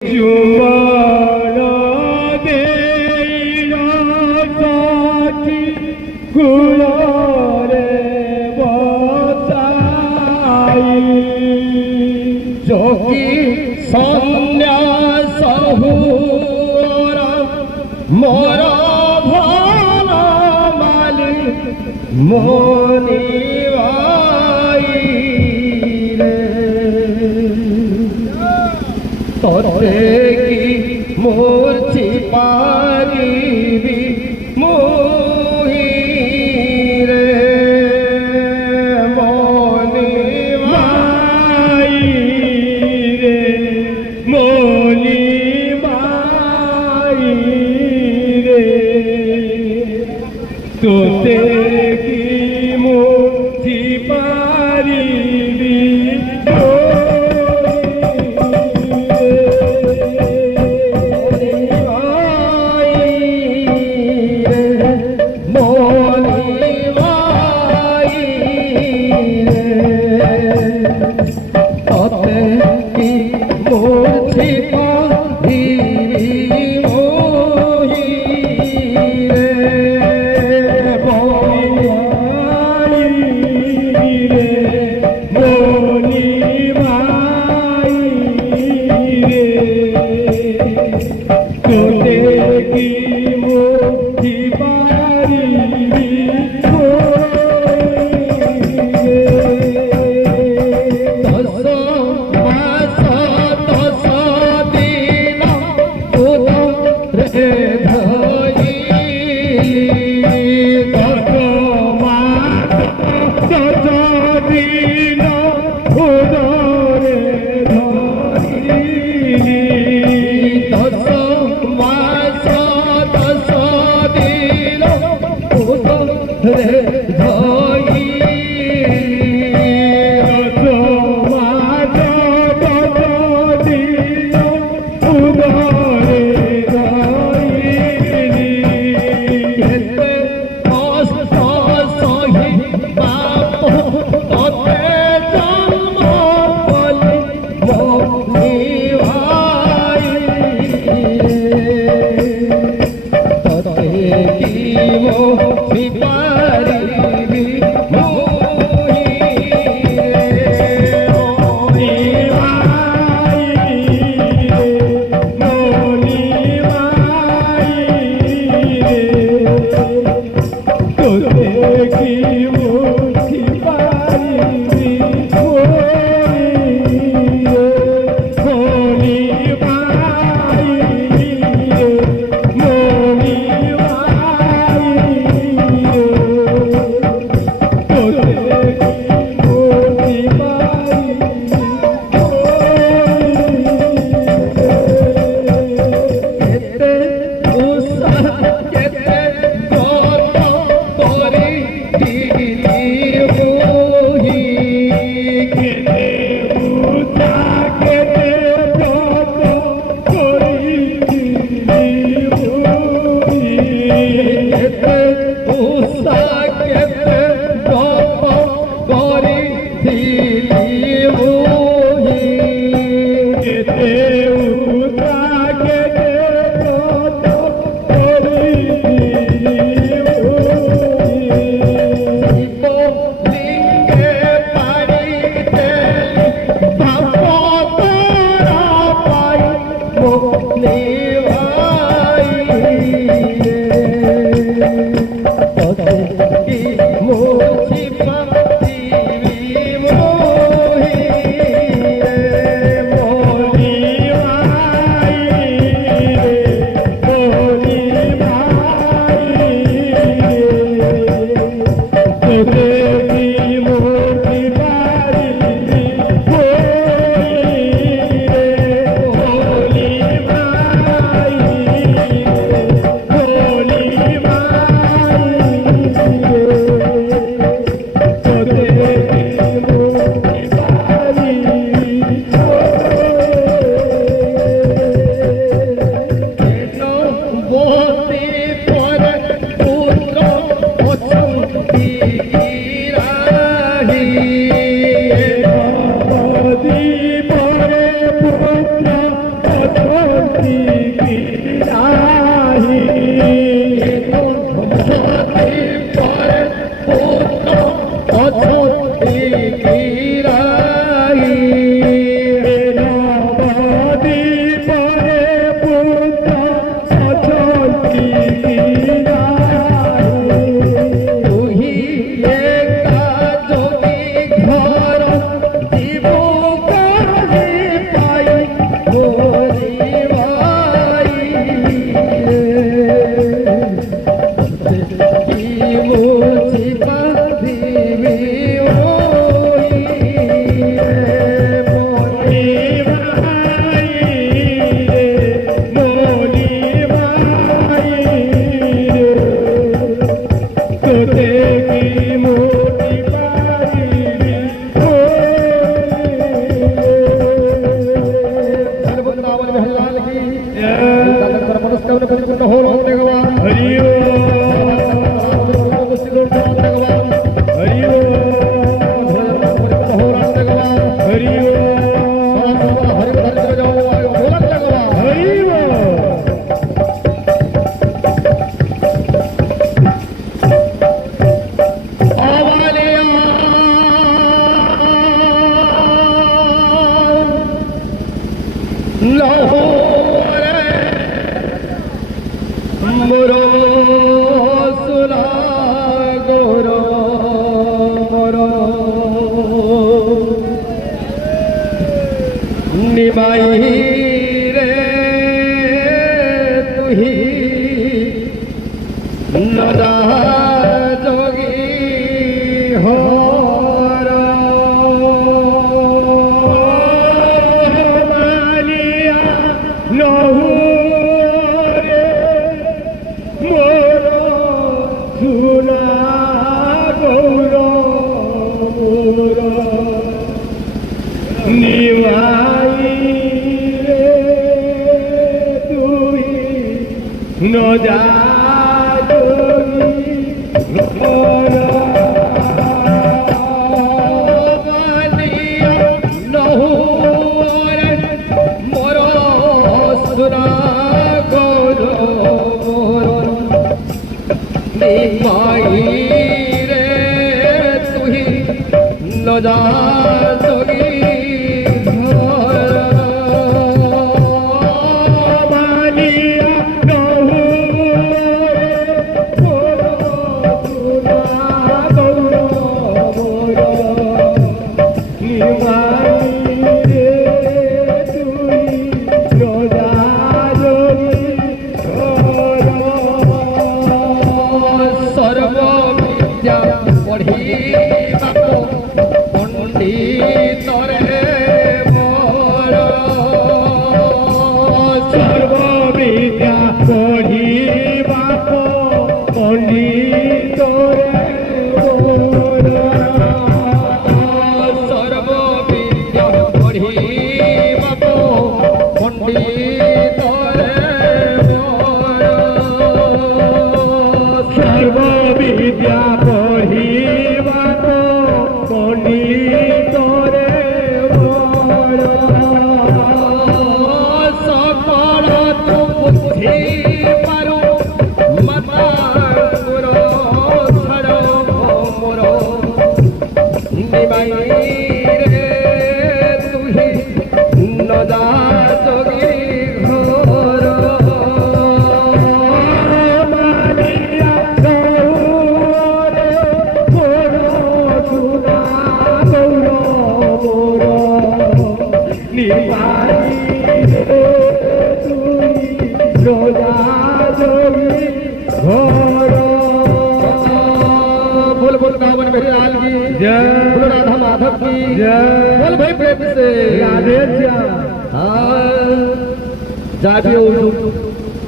जुमाना देना साथी गुलारे बताई जोगी सन्यास हुरा मोरा भाला माली मोनी तोते की मूर्ति पारी भी मोही रे मोनी माई रे मोनी माई रे तोते की मूर्ति पारी भी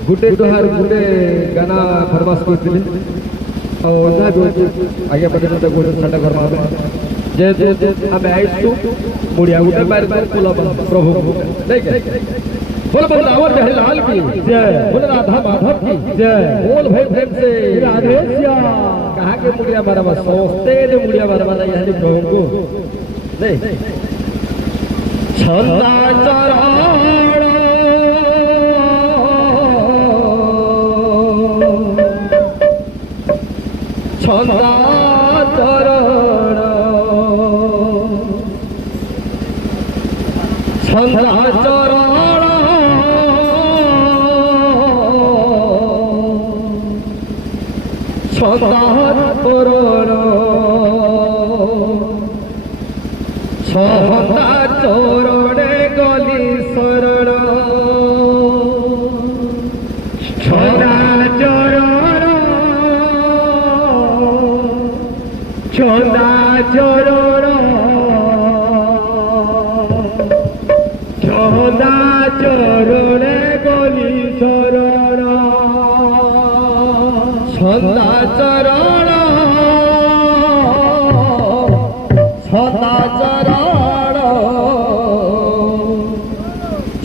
गुटे दोहार गुटे गाना फरमाश करते और जहाँ भी आगे पर्यटन गोटे छाटा घर में जेहेतु आम आईसु मुड़िया गुटे बार प्रभु बोल बोल रावण बिहारी लाल की जय, बोल राधा माधव की जय, बोल भाई प्रेम से राधे श्याम। कहा के मुड़िया मारवा सोचते ने मुड़िया मारवा यहाँ प्रभु को नहीं छंदा चरण ছন্দা তোরণ ছন্দা চরণে গলি শরণ ছন্দা চরণ ছন্দা চরণ ছন্দা চরণে গলি শরণ ছন্দা চরণ ছন্দা চরণ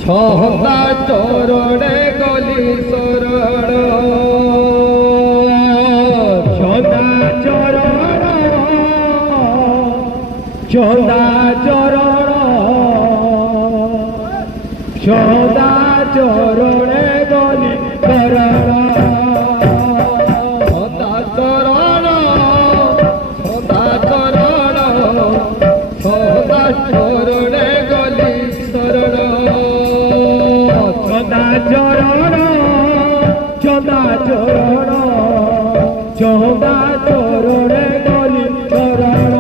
ছন্দা চরণে গলি শরণ ছন্দা চরণ ছন্দা চরণ ছন্দা চরণে গলি শরণ ছন্দা চরণ ছন্দা চরণ ছন্দা চরণে গলি শরণ ছন্দা চরণ ছন্দা চরণ ছন্দা চরণে গলি শরণ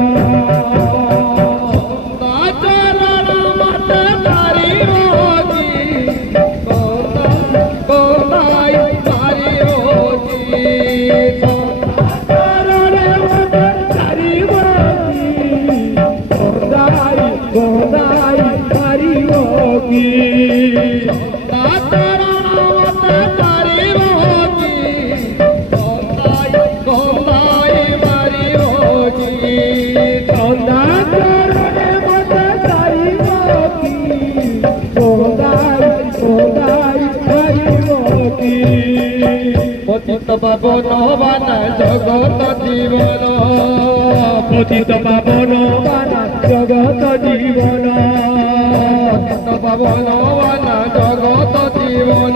পতিত পাবন বানা জগত জীবন পতিত পাবন বানা জগত জীবন পতিত পাবন বানা জগত জীবন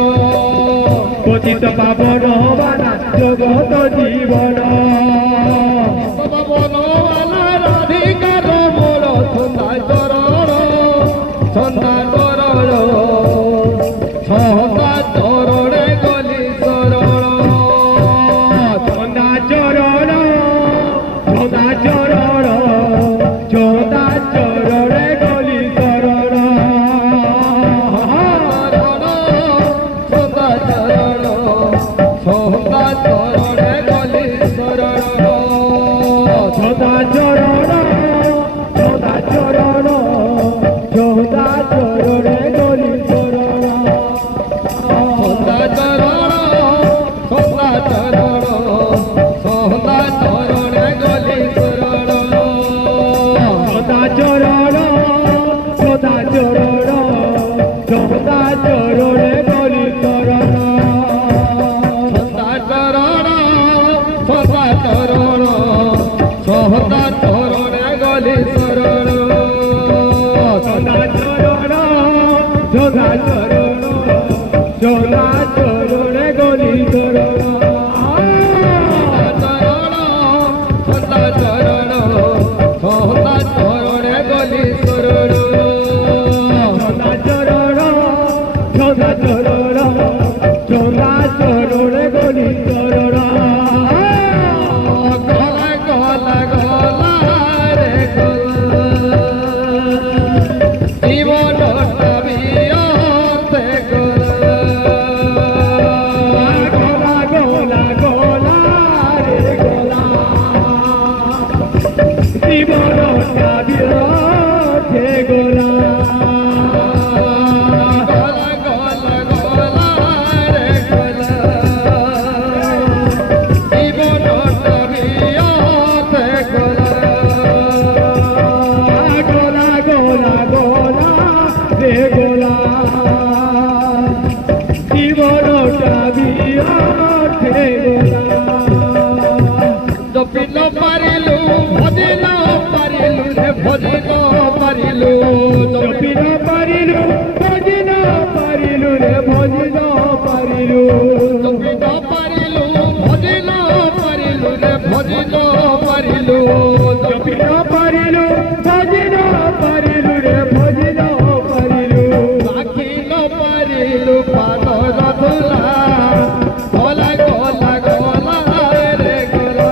পতিত পাবন বানা জগত জীবন পাবন বানা রাধিকার মোর ছন্দা চরণ ছন্দা চরণ ছন্দা চরণে গলি শরণ ছন্দা চরণ ছন্দা চরণ ছন্দা চরণে গলি শরণ ছন্দা চরণ ছন্দা চরণে গলি শরণ ছন্দা চরণ ছন্দা চরণ ছন্দা চরণে গলি শরণ ছন্দা চরণ ছন্দা চরণ ছন্দা চরণে গলি শরণ ছন্দা চরণ ছন্দা চরণ ছন্দা চরণে গলি শরণ ছন্দা চরণ ছন্দা চরণ ছন্দা চরণে গলি শরণ ছন্দা চরণ ছন্দা চরণ ছন্দা চরণে গলি শরণ ছন্দা চরণ ছন্দা চরণে গলি শরণ ছন্দা চরণ ছন্দা চরণ ছন্দা চরণে গলি শরণ গলা গলা গলা রে গলা জীবনটা বিয়তে গলা গোলা গোলা গোলা রে গোলা জীবনটা বিরোধে গোলা গলা গলা গলা রে গলা জীবনটা বিয়তে গলা গোলা গোলা গোলা রে গোলা জীবনটা বিরোধে গোলা জপিল পারিলু ভজিল পারিলু রে ভজিল পারিলু জপিল পারিলু ভজিল পারিলু রে ভজিল পারিলু জপিল পারিলু ভজিল পারিলু রে ভজিল পারিলু জপিল পারিলু ভজিল পারিলু রে ভজিল পারিলু রাখিল পারিলু পাদর ধুলা গলা গলা গলা রে গলা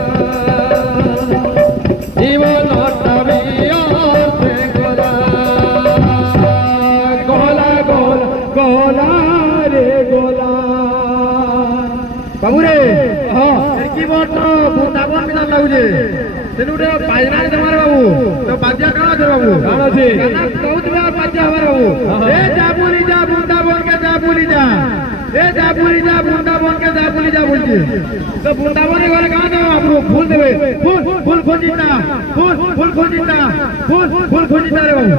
রে গোলা বাবু রে হ্যাঁ কি বলতো বৃন্দাবন বিধান লাগুছে তেনু রে বাজনা রে তোমার বাবু তো বাদ্যা কাণ আছে বাবু কাণ আছে গানা কହୁଥିବେ আর বাদ্যা হবার বাবু এ যা বলি যা বৃন্দাবন কে যা বলি যা এ যা বলি যা বৃন্দাবন কে যা বলি যা বলছি তো বৃন্দাবনে গলে গান দেবে বাবু ফুল দেবে ফুল ফুল খোঁজিতা ফুল ফুল খোঁজিতা ফুল ফুল খোঁজিতা রে বাবু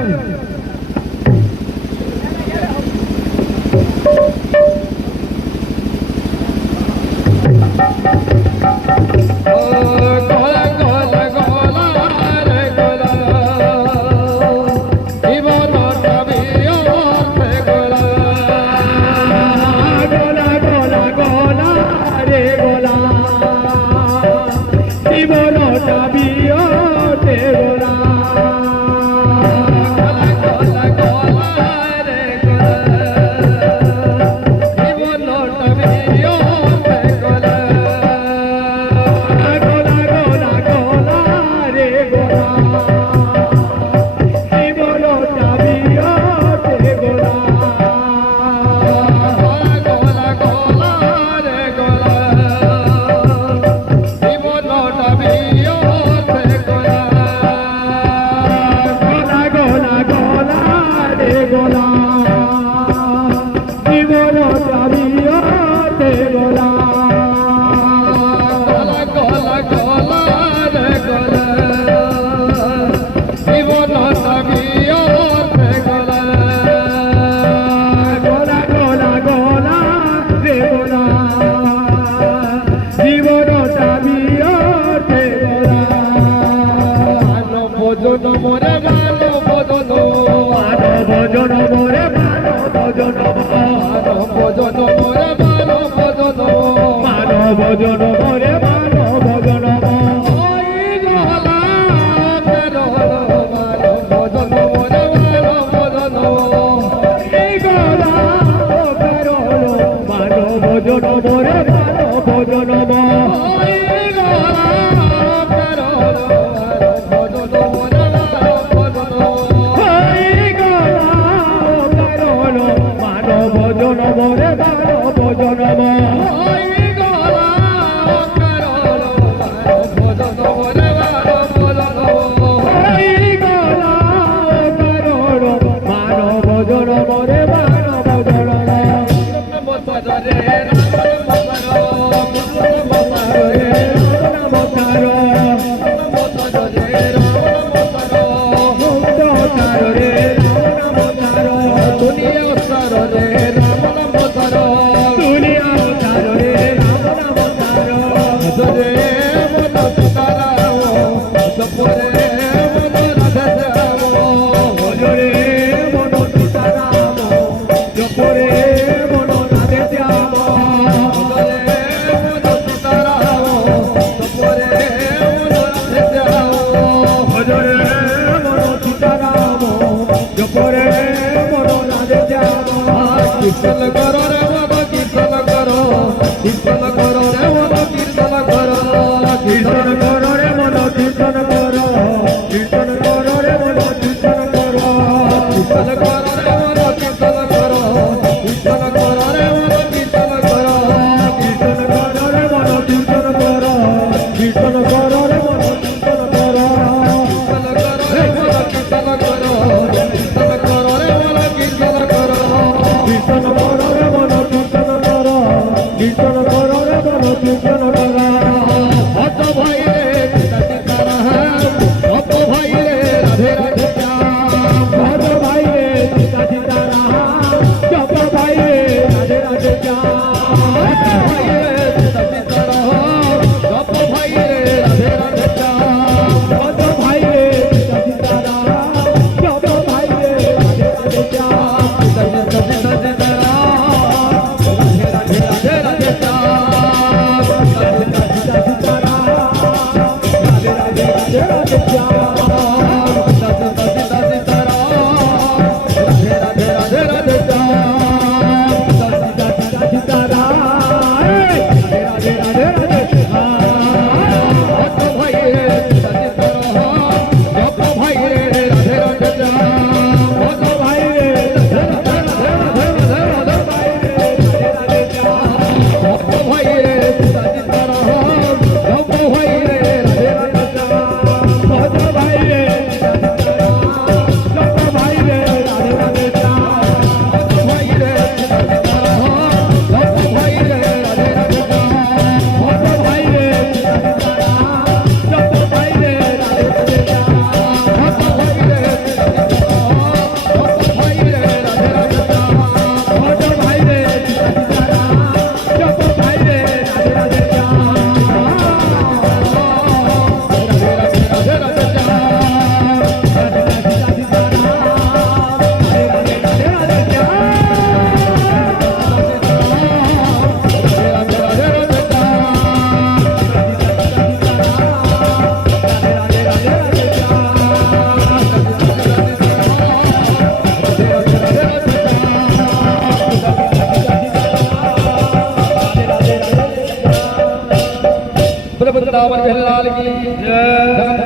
গোলা গোলা গোলা রে গোলা জীবনটা বিয়তে গোলা গোলা গোলা গোলা রে গোলা জীবনটা বিয়তে গোলা গোলা গোলা রে গোলা জীবনটা বিয়তে গোলা গোলা গোলা গোলা রে গোলা জীবনটা বিয়তে গোলা গোলা গোলা রে গোলা জীবনটা বিয়তে গোলা গোলা গোলা গোলা রে গোলা জীবনটা বিয়তে গোলা গোলা গোলা গোলা রে গোলা জীবনটা বিয়তে গোলা গোলা গোলা গোলা রে গোলা জীবনটা বিয়তে গোলা ভজন মোরে ভালো ভজন ভজন মোরে ভালো ভজন ভজন মোরে ভালো ভজন ভজন মোরে ভালো ভজন ওই গলা তেরো ভালো ভজন মোরে ভালো ভজন এই গলা তেরো ভালো ভজন মোরে ভালো ভজন ওই গলা তেরো ভালো ভজন মোরে ভালো ভজন ওই গলা তেরো ভালো ভজন মোরে ভালো ভজন ওই গলা তেরো ভালো ভজন মোরে ভালো ভজন ওই গলা তেরো ভালো ভজন মোরে ভালো ভজন রে জপরে মন রাধে শ্যাম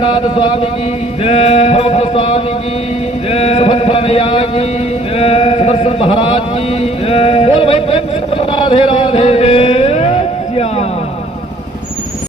रघुनाथ स्वामी की भक्त स्वामी की सुभद्रा मैया की सुदर्शन महाराज की बोल भाई प्रेम से राधे राधे